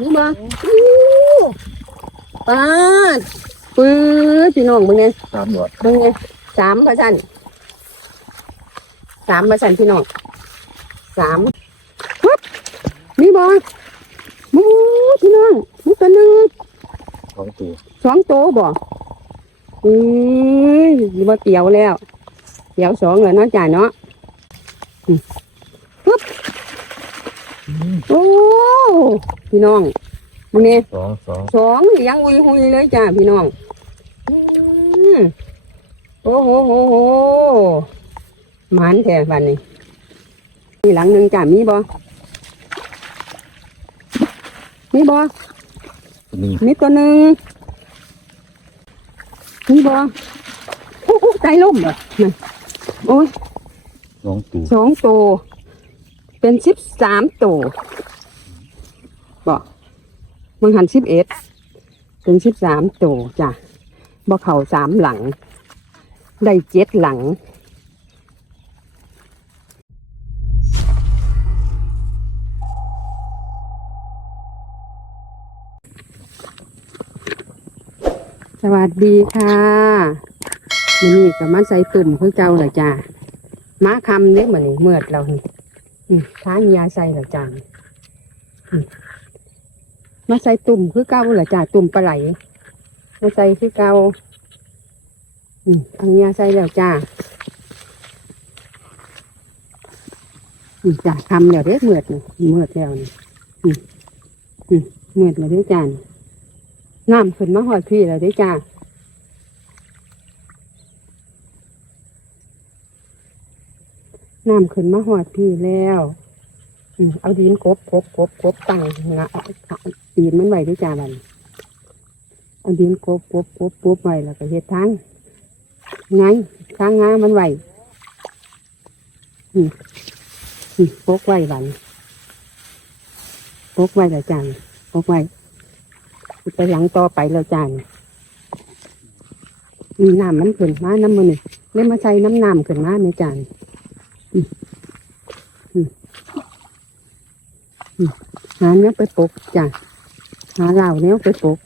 นี่มาอู้ปาดปื้อพี่น้องมึงไงตามหมดมึงไงสามเปอร์เซ็นต์สามเปอร์เซ็นต์พี่น้องสามปึ๊บนี่บอมูพี่น้องนี่ตัวหนึ่งสองตัวสองโตวบ่อือสิบ่เตียวแล้วเตียวสองแล้วเนาะจ่าเนาะอืมปึ๊บ โอ้พี่น้องมึงนี่สองสองสองยังอุยหุยเลยจ้าพี่น้องอืมโอ้โหโหโหหมันแท้บันนี้มีหลังหนึ่งจ้ามีบ่มีบ่ตัวนี้มีตัวหนึ่งมีบ่โอ้โหใจล่มเหรอนั่นโอ้ยสองตัวสองโตว เป็นสิบสามโตวบ่มันหันสิบเอ็ดเป็นสิบสามโตวจ้ะบ่เข่าสามหลัง ได้เจ็ดหลังสวัสดีค่ะมันนี่ก็มาใส่ตุ่มคือเก่าเลยจ้าม้าคำเนี่ยเหมือนเมือดเรานี่ ท้างยาใส่เหรอจ้าอืมาใส่ตุ่มคือเก่าเหรอจ้าตุ่มปลาไหลมาใส่คือเก่าอันยาใส่แล้วจ้าอืมจ้าคำแล้วเด้เมือดเมือดแล้วนี่อืมอืมเมือดแล้วเด้จานน้ำขึ้นมาหอดพี่แล้วด้อจ้า น้ำขึ้นมาหอดพี่แล้วเอาดินกบกบกบกบตั้งงะดินมันไหวด้วยจ้าบันเอาดินกบกบกบกบไหวแล้วก็เฮ็ดทางไงทางงามันไหว้อืมอืมปกไหวบันปกไหวแล้วจ้าปกไหวไปหลังต่อไปแล้วจ้ามีน้ำมันขึ้นมาน้ำมันนี่เลยมาใส่น้ำน้ำขึ้นมาในจาน หาเนี้ยไปปลูกจ้ะหาเหล่าเนี้ยไปปลูก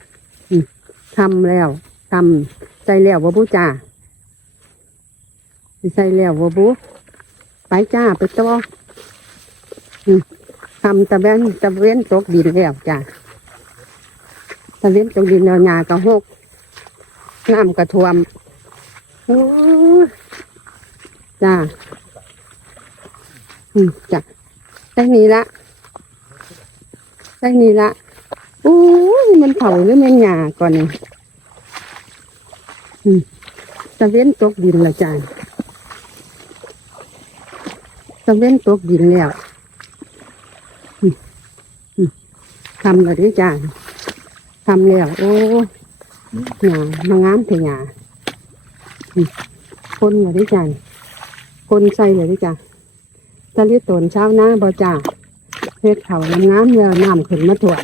ทำแล้วทำใส่แล้ววะบุจ้าใส่แล้ววะบุไปจ้าไปต่อทำตะเวนตะเวนตกดินแล้วจ้าตะเวนตกดินแล้วหญ้าก็หกน้ำก็ท่วมจ้า อืมจ้ะได้นี้ละได้นี่ละอู้ยมันเผาหรือมันหยาก่อนนี่อืมตะเว้นตกดินละจานตะเว้นตกดินแล้วอืมอืมทำแล้วด้วยจานทำแล้วโอ้หยามางามเถอะหยาคนแล้วด้วยจานคนใส่เลยด้วยจ้า ตะลิตนเช้าหน้าบ่จ้าเฮ็ดเขาน้ำน้ำแล้วน้ำขึ้นมาท่วม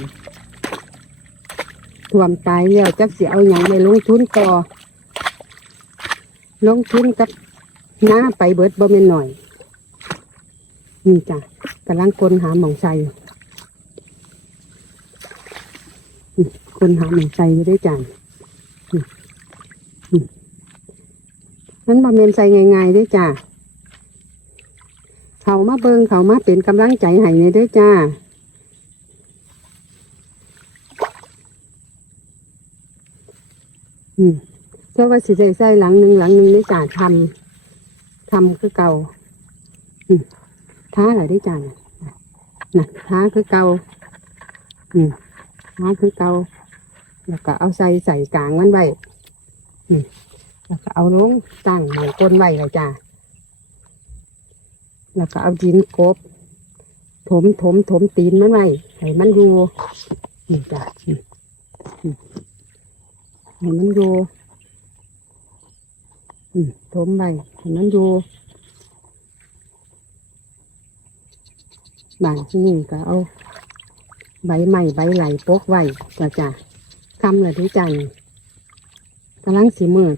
ท่วมตายแล้วจักเสิเอาอย่างไปลงทุนต่อ ลงทุนกับหน้าไปเบิดบ่แม่นหน่อย นี่จ้ะกำลังคนหาหมองใส่คนหาหมองใส่อยู่ด้จ้ะอืมอืมมันบ่แม่นใส่ง่ายๆเด้จ้ะ เขามาเบิงเขามาเป็นกำลังใจให้ในเด้อจ้าอืมก็ว่าสิใส่ใส่หลังหนึ่งหลังหนึ่งได้จ้าทำทำคือเก่าอืมท้าอะไรได้จ้าน่ะน่ะท้าคือเก่าอืมท้าคือเก่าแล้วก็เอาใส่ใส่กลางมันไว้อืมแล้วก็เอาลงตั้งหมายก้นไว้เลยจ้า แล้วก็เอาดินกบ ถมถมถมตีนมันไว้ให้มันอยู่นี่จ้ะอือให้มันอยู่อืมถมไว้ให้มันอยู่บางที่นี่ก็เอาใบใหม่ใบไหลโปกไว้จ้ะจ้ะคำเลยที่จันกำลังสีมืด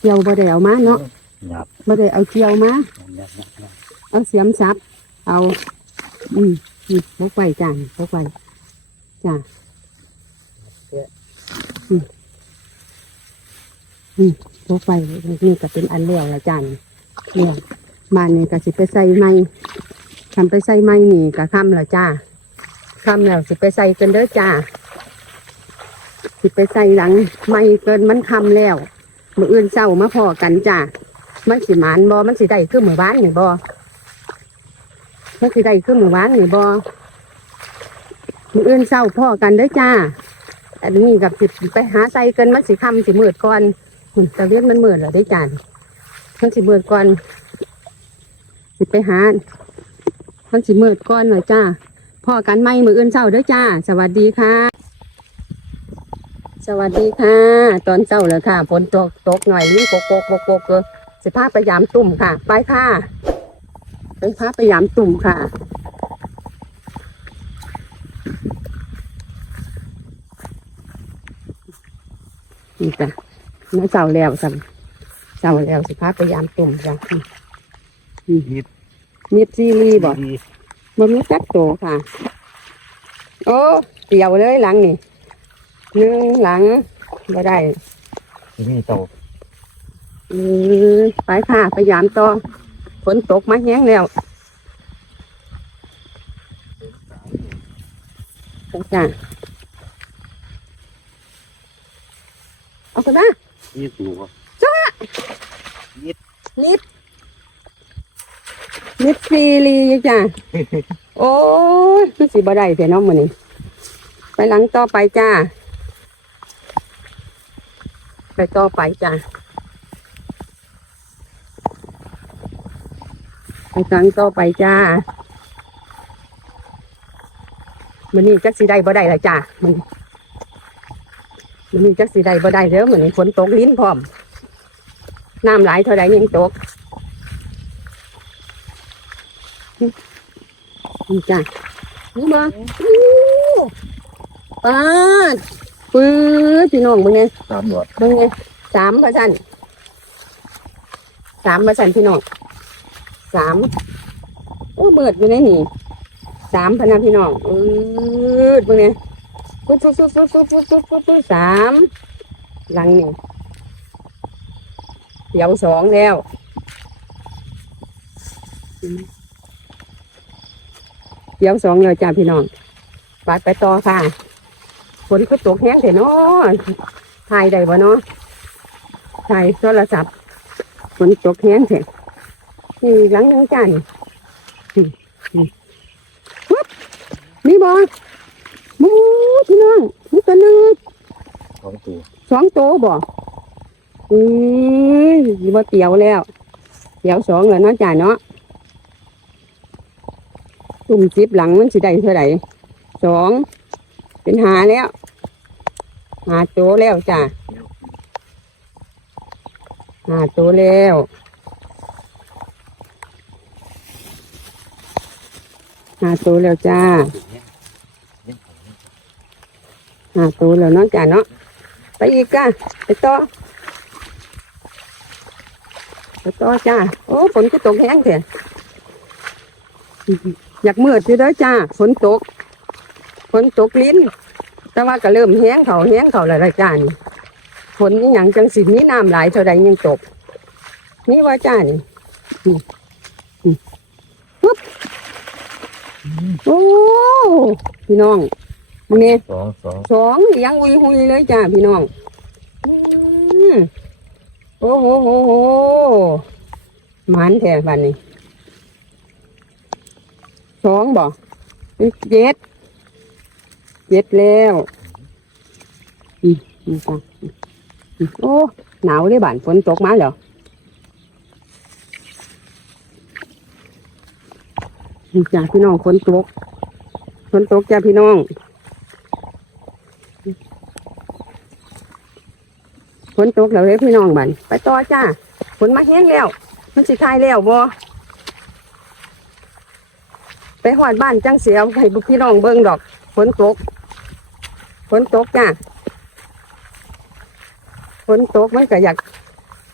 เกี่ยวบ่ได้เอามาเนาะหยาบไม่ได้เอาเจียวมาหยาบหยาบหยาบเอาเสียมซับ เอา อืมอืมพกไว้จ้าพกไว้จ้าอืมอืมพกไว้นี่ก็เป็นอันเลี้ยวละจ้านี่เลี้ยวบ้านนี่ก็สิไปใส่ไม้ทำไปใส่ไม้นี่ก็ค่ำละจ้าค่ำแล้วสิไปใส่กันเด้อจ้าสิไปใส่หลังไม่เกินมันคำแล้ว มืออื่นเศร้ามาพอกันจ้ามันสิหมานบอมันสิได้คือมือบ้านนี่บอมันสิได้คือมือบ้านนี่บอมืออื่นเศร้าพอกันเด้จ้าอันนี้กับสิไปหาใส่เกินมันสิคำสิมืดก่อนอืมแต่เรียนมันมืดแล้วได้จ้ามันสิมืดก่อนสิไปหามันสิมืดก่อนหน่อยจ้าพอกันไหมมืออื่นเศร้าเด้อจ้า สวัสดีค่ะ สวัสดีค่ะ ตอนเช้าเลยค่ะฝนตกตกหน่อยลิ้นโกกโกกโกกโกกเลยสิพาไปยามตุ่มค่ะ ไปค่ะไปพาไปยามตุ่มค่ะนี่จ้ะเมื่อเช้าแล้วสัมเช้าแล้วสิพาไปยามตุ่มจ้ะอืมนิดมีดซีรีบอกดีมันมีจักโตค่ะ โอ้เตียวเลยหลังนี่ หนึ่งหลังบ่ได้นี่โตอืมไปค่ะพยายามต่อฝนตกมาแห้งแล้วจ้าเอากันนะนี่ตัวนิดนิดซีรีจ้าโอ้ยคือสิบ่ได้เสียน้องมันนี่ไปหลังต่อไปจ้า ไปต่อไปจ้าไปครั้งต่อไปจ้ามันนี่จักสีได้บ่ได้ละจ้ามันมันนี่จักสีได้บ่ได้เด้อมันนี่ฝนตกลิ้นพร้อมน้ำไหลายเท่าใดยังตกนี่จ้านี่มาอู้ปาด ปื้อพี่น้องมึงไงสามหลอดมึงไงสามประชันสามประชันพี่น้องสามโอ้เบิดอยู่ในนี่สามพะนันพี่น้องเออมึงไงฟุดฟุดฟุดฟุดฟุดฟุดฟุดฟุดฟุดสามหลังนี่เดี๋ยวสองแล้วเดี๋ยวสองเลยจ้าพี่น้องไปไปต่อค่ะ ฝนก็ตกแห้งเถอะเนาะถ่ายได้บ่เนาะถ่ายโทรศัพท์ฝนตกแห้งแท้นี่หลังยังจ้านี่นี่นี่ปุ๊บนี่บ่มูพี่น้องนี่ตัวหนึงสองตัวสองโตวบ่อือบ่เตียวแล้วเตียวสองแล้วเนาะจ้าเนาะตุ่มจิบหลังมันสิได้เท่าไหร่สอง เป็นหาแล้ว หาโตวแล้วจ้าหาตัวแล้วหาตัวแล้วจ้าหาตัวแล้วเนาะจ้าเนาะไปอีกจ้าไปต่อไปต่อจ้าโอ้ฝนก็ตกแห้งเถอะอยากมืดอยู่เด้อจ้าฝนตก นตกลิ้น แต่ว่าก็เริ่มแห้งเขาแห้งเขาแล้วล่ะจ้านี่ฝนนี่ยังจังสิมีน้ำหลายเท่าใดยังตก นี่ว่าจ้านี่นี่นี่ปุ๊บโอ้พี่น้องมึงนี่สองสองสองเลี้ยงอุยหุยเลยจ้าพี่น้องอืมโอ้โหโหโหหมันแท้บ้านนี้สองบ่เป็นเจ็ด เจ็ดแล้วอืมนี่จ้อืมโอ้หนาวเลยบ้านฝนตกมาแล้วนี่จ้าพี่น้องฝนตกฝนตกจ้าพี่น้องฝนตกแล้วเฮ้ยพี่น้องบันไปต่อจ้าฝนมาแห้งแล้ว มันสิคลายแล้วบ่ไปหอดบ้านจังเสียวให้พี่น้องเบิ่งดอกฝนตก ฝนตกจ้าฝนตกมันก็อยาก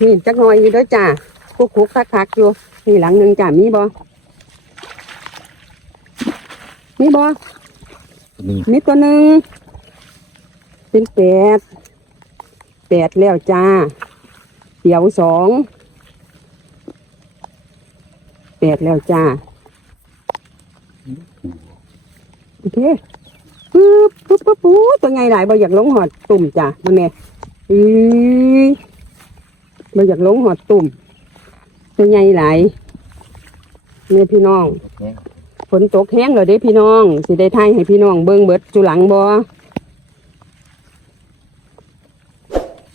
นี่จักหน่อยอยู่เด้วยจ้าฝคุกคุกคักคักๆอยู่นี่หลังหนึ่งจ้ะมีบ่มีบ่ตัวนี้มีตัวหนึ่งเป็นแปดแปดแล้วจ้าเดี๋ยวสองแปดแล้วจ้าโอเคปึ๊บ ปึ๊บปึ๊บปุ๊บตัวไงหลายบ่อยากลงหอดตุ่มจ้ะมาแม่อือบ่อยากลงหอดตุ่ม ตัวไงหลายเนี่ยพี่น้องฝนตกแห้งแล้วเด้พี่น้องสิได้ทายให้พี่น้องเบิ่งเบิดจุหลังบ่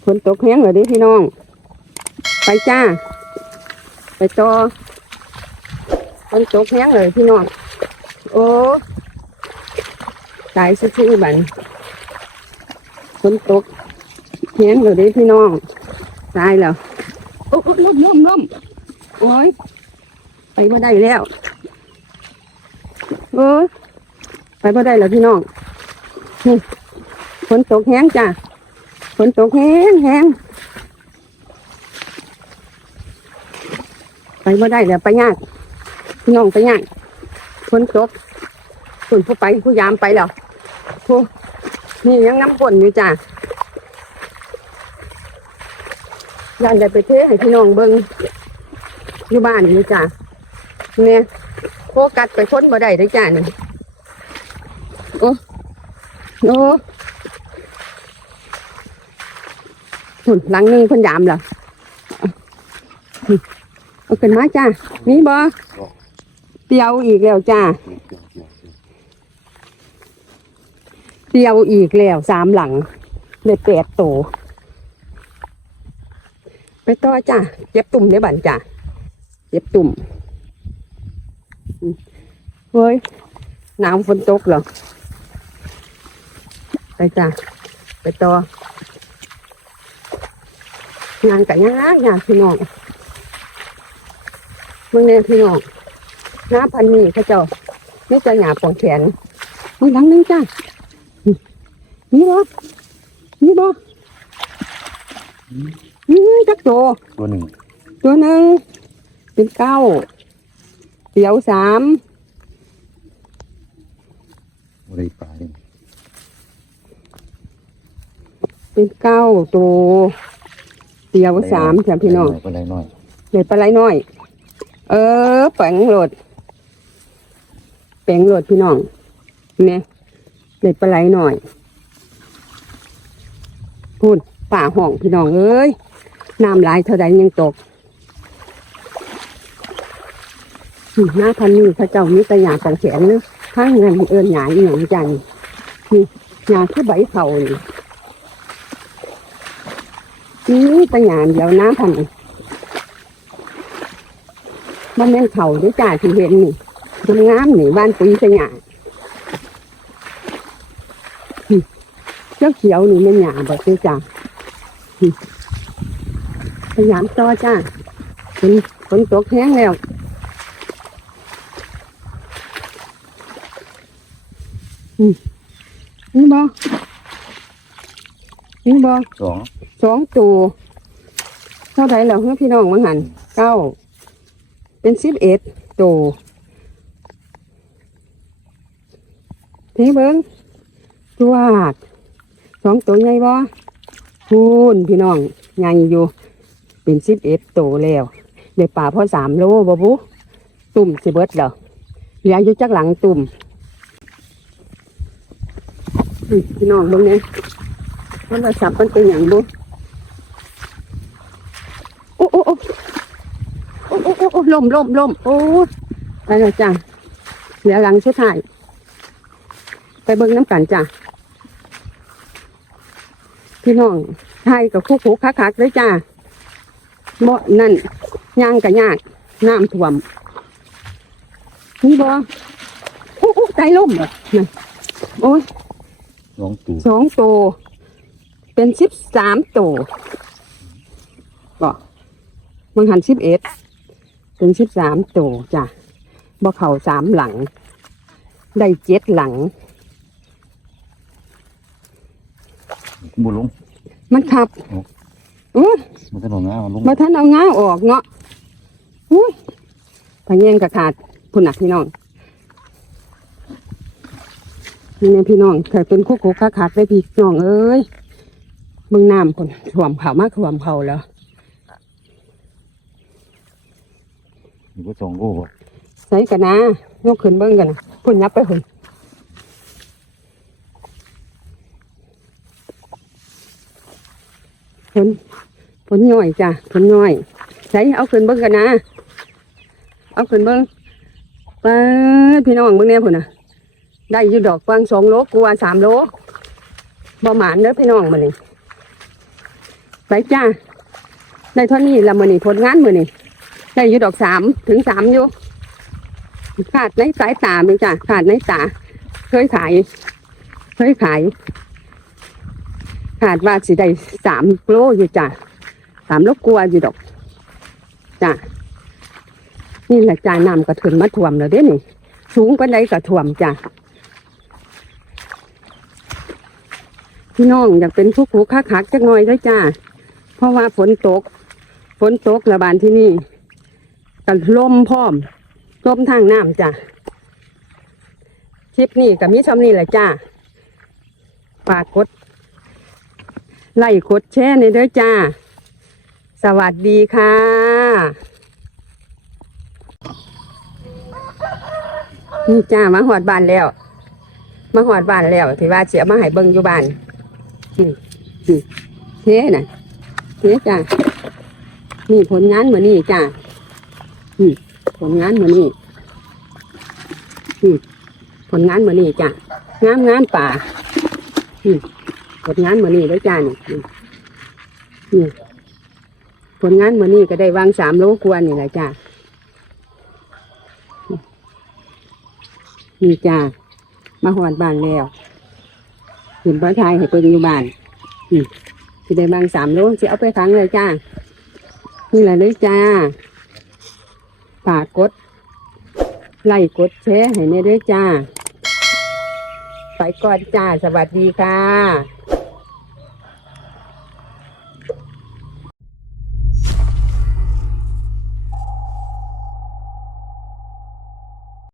ฝนตกแห้งแล้วเด้พี่น้อง ไปจ้า ไปต่อฝนตกแห้งเลยพี่น้อง โอ้ ตายซื่อๆบันฝนตกแห้งแล้วเด้พี่น้องตายแล้วโอ้โอ้ล้มล้มล้มโอ้ยไปไม่ได้แล้วเออไปบ่ได้แล้วพี่น้องนี่ฝนตกแห้งจ้ะฝนตกแห้งแห้งไปบ่ได้แล้วไปยากพี่น้องไปยากฝนตกฝนผู้ไปผู้ยามไปแล้ว นี่ยังน้ำฝนอยู่จ้ะอยากได้ไปเทให้พี่น้องเบิ่งอยู่บ้านอยู่จ้ะเนี่ยโฟกัสไปค้นบ่ได้ได้อจ้านี่โอ้โอ้หุ่นหลังหนึงเพิ่นยามแล้วเอาขึ้นมาจ้านี่บ่เตียวอีกแล้วจ้า เตียวอีกแล้วสามหลังเลยแปดโต ไปต่อจ้าเจ็บตุ่มได้บันจ้าเจ็บตุ่มเฮ้ยหนาวฝนตกเหรอไปจ้ะไปต่องานกับงานงานพี่น้องมึงเนี่ยพี่น้องหน้าพันนี่เขาเจ้าไม่จะหยาปองแขนมึงหลังนึงจ้ะ นี่บ่นี่บ่นี่จักโตตัวหนึ่งตัวหนึ่งเป็นเก้าเดี๋ยวสามอะไรปลาเนี่ยเป็นเก้าตัวเดียวสามจ้ะพี่น้องปลาไหลน้อยเด็ดปลาไหลน้อย เออแปลงโหลดแปลงโหลดพี่น้องเนี่ยเด็ดปลาไหลหน่อย พูดป่าห้องพี่น้องเอ้ยน้ำหลายเท่าใดยังตกหน้าพันนี่พระเจ้ามีแตะหยาสังแขนเนอะข้างเงินเอินหยาอีหยังจังนี่หยาคือใบเข่านี่นี่ตะหยาเดียวนะพันมันเป็นเขาด้วยจ้าที่เห็นนี่งงามนี่บ้านปุ๋ยตะหยานนี่ เจ้าเขียวนี่มันหยาบอกด้วยจ้านี่ตะหยานต่อจ้าฝนฝนตกแห้งแล้วอืมนี่บ่นี่บ่สองสองตัวเท่าไหร่แล้วเฮ้พี่น้องมังหันเก้า เป็นสิบเอ็ดตัวเทเบิ้งตัวาด สองตัวใหญ่บ่พูนพี่น้องใหญ่อยู่ เป็นสิบเอ็ดตัวแล้วเด็กป่าพ่อสามโลบ่บุตุ่มสิเบิดเหรอเหลืออยู่จักหลังตุ่มพี่น้องเบิ่งนี่ยมันว่าสับมันเป็นอย่างบุโอ้โอ้โอ้โอ้โอ้โอ้โอ้ลมลมลมโอ้ไปแล้วจ้ะเดี๋ยวหลังสุดท้ายไปเบิ่งน้ำกันจ้ะ พี่น้องไทยกับคู่คู่คักคักๆเลยจ้ะบ่นั่นย่างกับยากน้ำท่วมนี่บ่โอ้โอ้ใจล่มเหรอนั่นโอ้ยสองตัวสองตัวเป็นสิบสามตัวบอกมังหันสิบเอ็ดเป็นสิบสามตัวจ้ะบ่เข่าสามหลัง ได้เจ็ดหลัง บุลงมันขับอ๋อเออมันก็หนองงาลงมาท่านเอาง้าออกเนาะอุ้ยพะแยงกระขาดพุ่นหนักพี่น้องนี่นะพี่น้องเคยเป็นคุกคุกขาขาดไปพี่น้องเอ้ยเมืองน้ำคนถ่วมเขามากถ่วมเขาแล้วนี่ก็สองโลบ่ใส่กันนะยกขึ้นเบิ้งกันนะพุ่นยับไปหุ่น ผลผลย่อยจ้ะผลย่อยใส่เอาขึ้นเบิ้งกันนะ เอาขึ้นเบิ้งไปพี่น้องเบิ้งเนี่ยพุ่นะได้อยู่ดอกกว้างสองโลกลัวาสามโลบ่หมานเด้อพี่น้องมานี่ไปจ้าได้เท่านี้ละมือนี่ผลงานมือนี่ได้อยู่ดอกสามถึงสามอยู่ขาดในสายตาไหมจ้ะขาดในตาเคยขายเคยขาย ขาดว่าสิได้สามโลอยู่จ้ะสามโลกลัวอยู่ดอกจ้ะนี่แหละจ้าน้ำกระถึนมาท่วมแล้วเด้นี่ สูงกว่าใดกระท่วมจ้ะพี่น้องอยากเป็นผู้ผูค้าขักจักหน่อยด้วยจ้าเพราะว่าฝนตกฝนตกระบานที่นี่กันลมพร้อมลมทางน้ำจ้ะคลิปนี้กับมิชมนี่แหละจ้าฝากกด ไลค์กดแชร์ในเด้อจ้า สวัสดีค่ะ นี่จ้ามาหอดบานแล้ว มาหอดบานแล้วที่ว่าเสียมาให้เบิงอยู่บานเท่น่ะเท่จ้านี่ผลงานมานี่จ้าผลงานมานี่อืมผลงานมานี่จ้ะงามงามป่าอืม ผลงานมานี่ด้วยจ้านี่อืมอืมผลงานมานี่ก็ได้วางสามโลกวนนี่แหละจ้านี่จ้ามาหอดบ้านแล้วเห็นป้าไทยให้เปิดอยู่บ้านอืมสิได้วางสามโลจะเอาไปขังเลยจ้านี่แหละเลยจ้าฝากกดไลค์กดแชร์ให้ในด้วยจ้าไปก่อนจ้า สวัสดีค่ะ